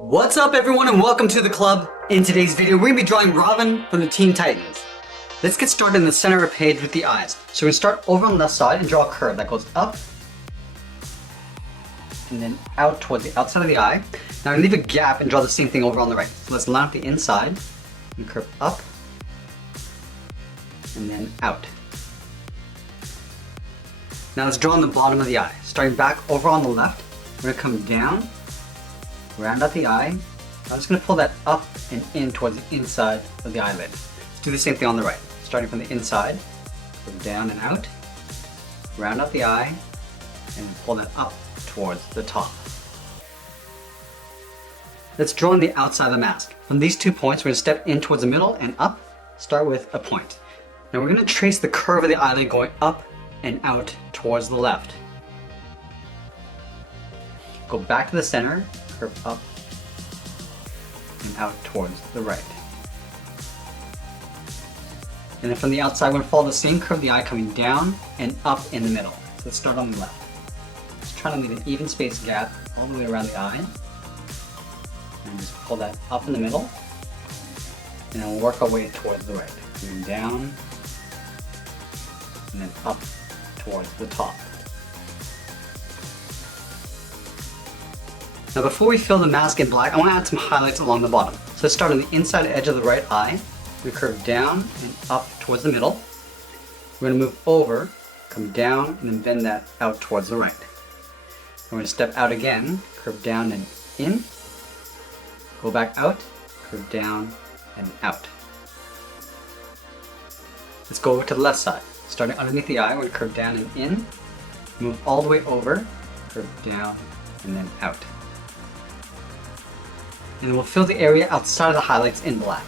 What's up everyone and welcome to the club. In today's video we're going to be drawing Robin from the Teen Titans. Let's get started in the center of the page with the eyes. So we're going to start over on the left side and draw a curve that goes up and then out towards the outside of the eye. Now I'm going to leave a gap and draw the same thing over on the right. So let's line up the inside and curve up and then out. Now let's draw on the bottom of the eye. Starting back over on the left, we're going to come down, round out the eye. I'm just going to pull that up and in towards the inside of the eyelid. Let's do the same thing on the right. Starting from the inside, go down and out, round out the eye, and pull that up towards the top. Let's draw on the outside of the mask. From these 2 points, we're going to step in towards the middle and up, start with a point. Now we're going to trace the curve of the eyelid going up and out towards the left. Go back to the center, curve up and out towards the right. And then from the outside, we're going to follow the same curve of the eye coming down and up in the middle. So let's start on the left. Just try to leave an even space gap all the way around the eye. And just pull that up in the middle. And then we'll work our way towards the right. Moving down and then up towards the top. Now before we fill the mask in black, I want to add some highlights along the bottom. So let's start on the inside edge of the right eye. We curve down and up towards the middle. We're going to move over, come down, and then bend that out towards the right. We're going to step out again, curve down and in, go back out, curve down and out. Let's go over to the left side. Starting underneath the eye, we're going to curve down and in, move all the way over, curve down and then out. And we'll fill the area outside of the highlights in black.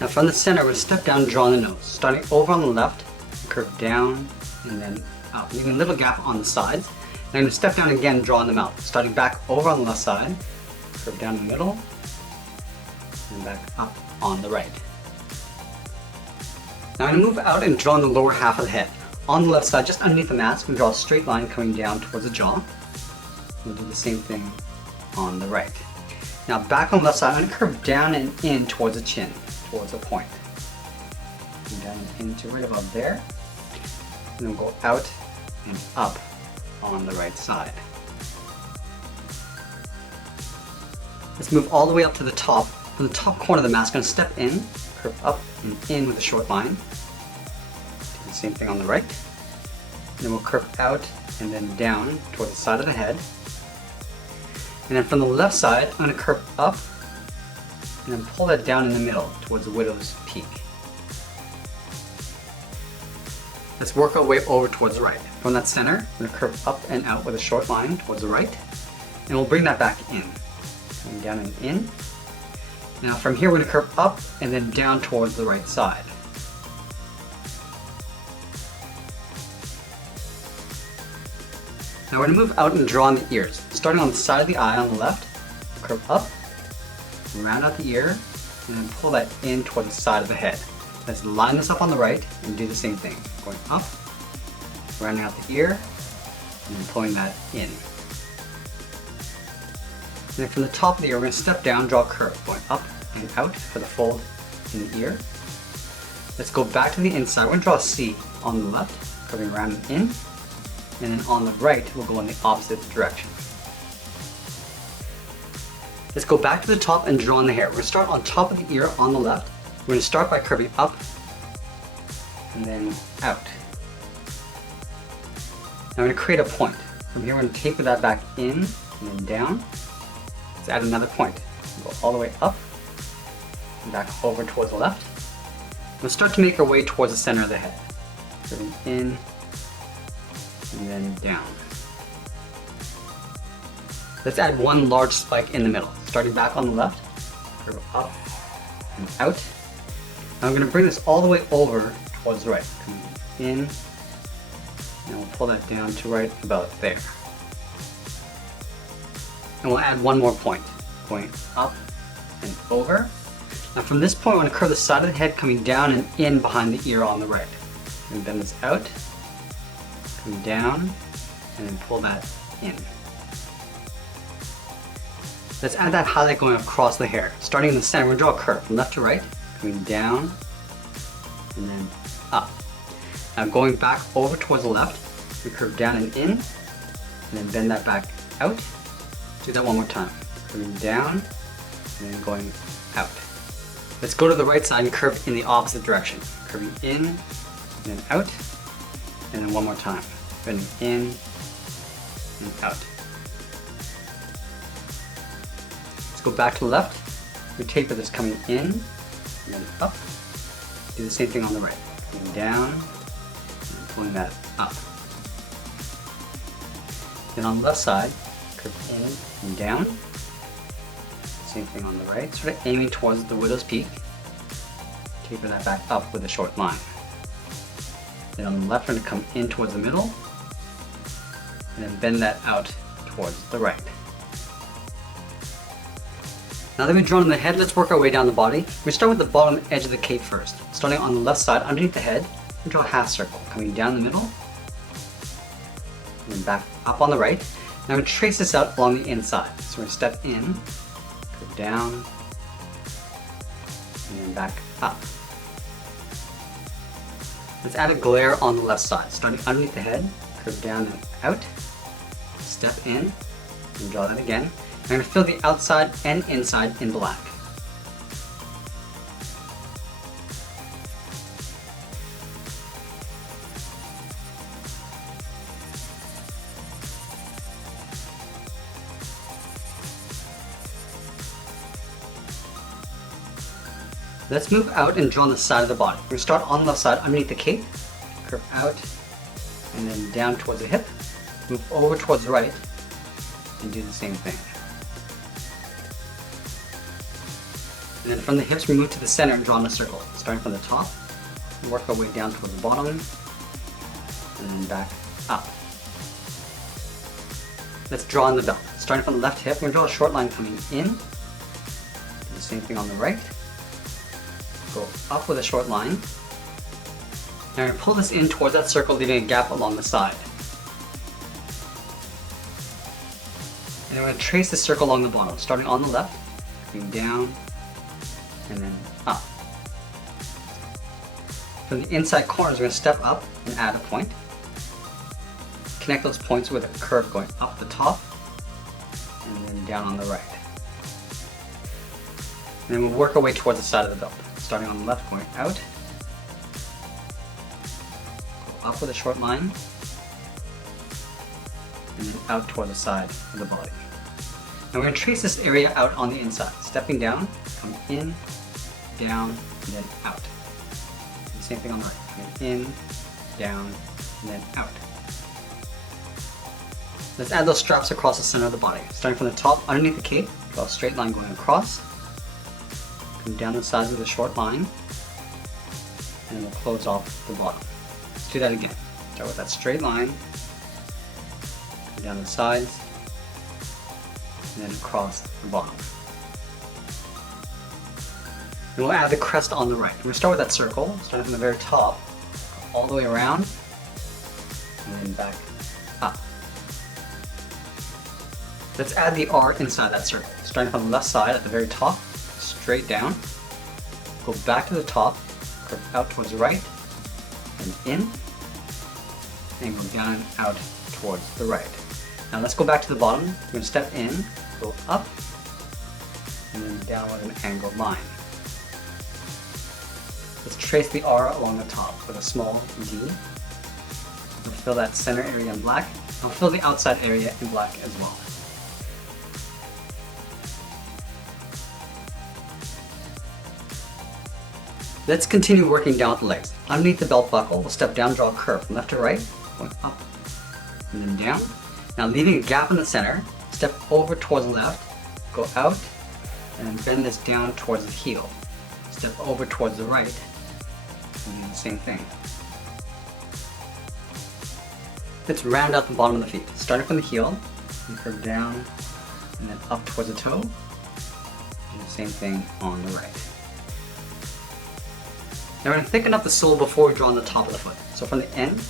Now from the center, we'll step down and draw on the nose. Starting over on the left, curve down and then up, leaving a little gap on the sides. And I'm going to step down again and draw on the mouth. Starting back over on the left side, curve down the middle, and back up on the right. Now I'm going to move out and draw on the lower half of the head. On the left side, just underneath the mask, we draw a straight line coming down towards the jaw. We'll do the same thing on the right. Now back on the left side, I'm going to curve down and in towards the chin, towards a point. And down and into right above there. And then we'll go out and up on the right side. Let's move all the way up to the top. From the top corner of the mask, I'm going to step in, curve up and in with a short line. Do the same thing on the right. And then we'll curve out and then down toward the side of the head. And then from the left side, I'm going to curve up and then pull that down in the middle towards the widow's peak. Let's work our way over towards the right. From that center, I'm going to curve up and out with a short line towards the right. And we'll bring that back in. Coming down and in. Now from here, we're going to curve up and then down towards the right side. Now we're going to move out and draw on the ears. Starting on the side of the eye on the left, curve up, round out the ear, and then pull that in toward the side of the head. Let's line this up on the right and do the same thing. Going up, rounding out the ear, and then pulling that in. And then from the top of the ear, we're going to step down, draw a curve, going up and out for the fold in the ear. Let's go back to the inside. We're going to draw a C on the left, curving around and in. And then on the right, we'll go in the opposite direction. Let's go back to the top and draw on the hair. We're going to start on top of the ear on the left. We're going to start by curving up and then out. Now we're going to create a point. From here, we're going to taper that back in and then down. Let's add another point. Go all the way up and back over towards the left. We'll start to make our way towards the center of the head. Curving in, and then down. Let's add one large spike in the middle. Starting back on the left, curve up and out. Now I'm going to bring this all the way over towards the right. Coming in, and we'll pull that down to right about there. And we'll add one more point, going up and over. Now from this point, I want to curve the side of the head coming down and in behind the ear on the right. And bend this out, come down, and then pull that in. Let's add that highlight going across the hair. Starting in the center, we're going to draw a curve from left to right, coming down, and then up. Now going back over towards the left, we curve down and in, and then bend that back out. Do that one more time. Coming down, and then going out. Let's go to the right side and curve in the opposite direction. Curving in, and then out, and then one more time. Bending in, and out. Let's go back to the left. We taper this coming in, and then up. Do the same thing on the right. Coming down, and pulling that up. Then on the left side, curve in and down. Same thing on the right, sort of aiming towards the widow's peak. Taper that back up with a short line. Then on the left, we're going to come in towards the middle, and then bend that out towards the right. Now that we've drawn the head, let's work our way down the body. We start with the bottom edge of the cape first. Starting on the left side, underneath the head, we draw a half circle, coming down the middle, and then back up on the right. Now we trace this out along the inside. So we're going to step in, curve down, and then back up. Let's add a glare on the left side. Starting underneath the head, curve down and out, step in, and draw that again. I'm going to fill the outside and inside in black. Let's move out and draw on the side of the body. We're going to start on the left side underneath the cape, curve out, and then down towards the hip, move over towards the right, and do the same thing. And then from the hips, we move to the center and draw in a circle. Starting from the top, work our way down towards the bottom, and then back up. Let's draw in the belt. Starting from the left hip, we're going to draw a short line coming in. Do the same thing on the right. Go up with a short line. Now we're going to pull this in towards that circle, leaving a gap along the side. And we're going to trace the circle along the bottom, starting on the left, going down, and then up. From the inside corners, we're going to step up and add a point. Connect those points with a curve going up the top, and then down on the right. And then we'll work our way towards the side of the belt. Starting on the left, going out, go up with a short line, and then out toward the side of the body. Now we're going to trace this area out on the inside. Stepping down, come in, down, and then out. And the same thing on the right. Come in, down, and then out. Let's add those straps across the center of the body. Starting from the top, underneath the cape, draw a straight line going across. Come down the sides with a short line, and we'll close off the bottom. Let's do that again. Start with that straight line, come down the sides, and then across the bottom. And we'll add the crest on the right. We're going to start with that circle, starting from the very top, all the way around, and then back up. Let's add the R inside that circle. Starting from the left side at the very top, straight down, go back to the top, curve out towards the right, and in, and go down and out towards the right. Now let's go back to the bottom. We're going to step in, go up, and then down with an angled line. Let's trace the R along the top with a small D. We'll fill that center area in black. I'll fill the outside area in black as well. Let's continue working down with the legs. Underneath the belt buckle, we'll step down, draw a curve from left to right, going up and then down. Now leaving a gap in the center, step over towards the left, go out, and then bend this down towards the heel. Step over towards the right, and do the same thing. Let's round out the bottom of the feet. Starting from the heel, and curve down, and then up towards the toe. Do the same thing on the right. Now we're going to thicken up the sole before we draw on the top of the foot. So from the end,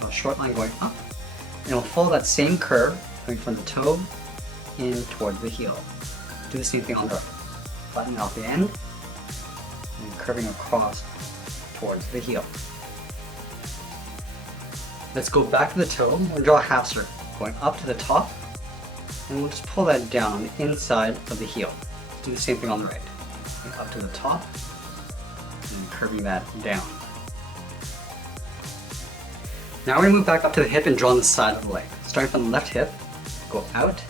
draw a short line going up, and we'll follow that same curve going from the toe in towards the heel. Do the same thing on the right. Flattening off the end, and curving across towards the heel. Let's go back to the toe and draw a half circle, going up to the top, and we'll just pull that down on the inside of the heel. Do the same thing on the right. Going up to the top, and curving that down. Now we're going to move back up to the hip and draw on the side of the leg. Starting from the left hip, go out,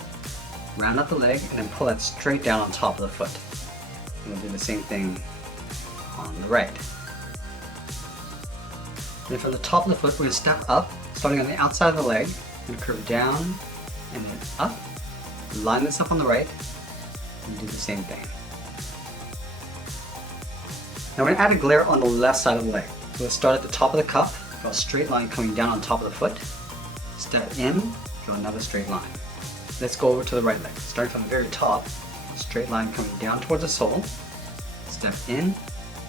round out the leg, and then pull that straight down on top of the foot. And we'll do the same thing on the right. And then from the top of the foot, we're going to step up, starting on the outside of the leg, and curve down, and then up. Line this up on the right, and do the same thing. Now we're going to add a glare on the left side of the leg. So we'll start at the top of the cuff, draw a straight line coming down on top of the foot, step in, draw another straight line. Let's go over to the right leg. Starting from the very top, straight line coming down towards the sole, step in,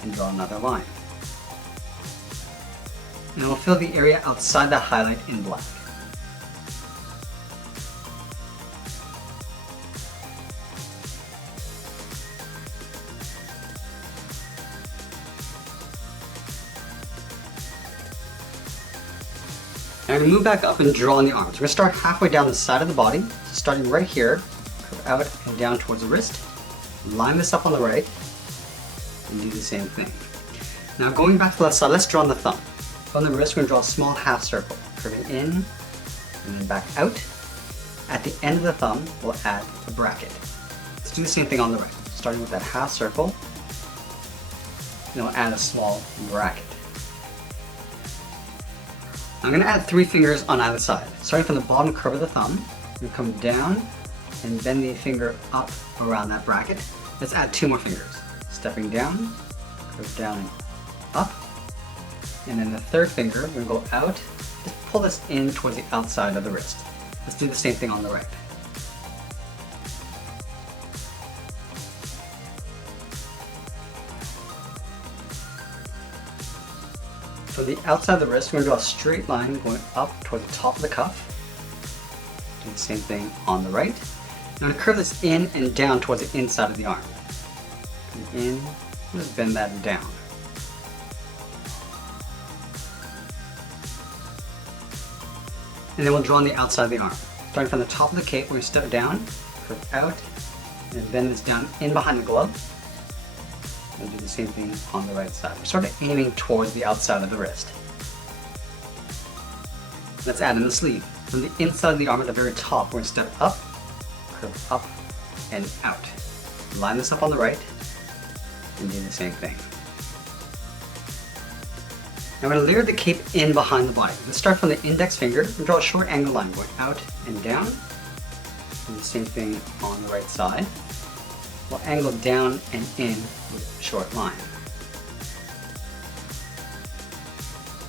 and draw another line. And we'll fill the area outside the highlight in black. Now we're going to move back up and draw on the arms. We're going to start halfway down the side of the body, so starting right here, curve out and down towards the wrist, line this up on the right, and do the same thing. Now going back to the left side, let's draw on the thumb. From the wrist, we're going to draw a small half circle, curving in and then back out. At the end of the thumb, we'll add a bracket. Let's do the same thing on the right, starting with that half circle, and we'll add a small bracket. I'm going to add 3 fingers on either side. Starting from the bottom curve of the thumb, we come down and bend the finger up around that bracket. Let's add 2 more fingers. Stepping down, curve down and up. And then the third finger, we're going to go out, just pull this in towards the outside of the wrist. Let's do the same thing on the right. For the outside of the wrist, we're going to draw a straight line going up toward the top of the cuff. Do the same thing on the right. Now I'm going to curve this in and down towards the inside of the arm. Come in, just bend that down. And then we'll draw on the outside of the arm. Starting from the top of the cape, we're going to step down, curve out, and bend this down in behind the glove. And do the same thing on the right side. We're sort of aiming towards the outside of the wrist. Let's add in the sleeve. From the inside of the arm at the very top, we're going to step up, curve up, and out. Line this up on the right, and do the same thing. Now we're going to layer the cape in behind the body. Let's start from the index finger and draw a short angle line going out and down. Do the same thing on the right side. We'll angle down and in with a short line.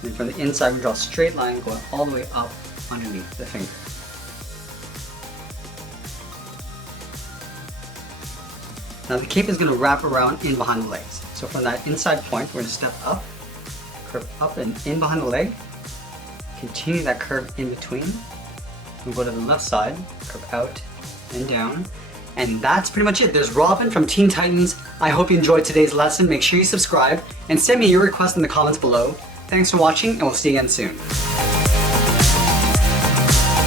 And from the inside, we draw a straight line going all the way up underneath the finger. Now the cape is going to wrap around in behind the legs. So from that inside point, we're going to step up, curve up and in behind the leg, continue that curve in between. We'll go to the left side, curve out and down. And that's pretty much it. There's Robin from Teen Titans. I hope you enjoyed today's lesson. Make sure you subscribe and send me your request in the comments below. Thanks for watching, and we'll see you again soon.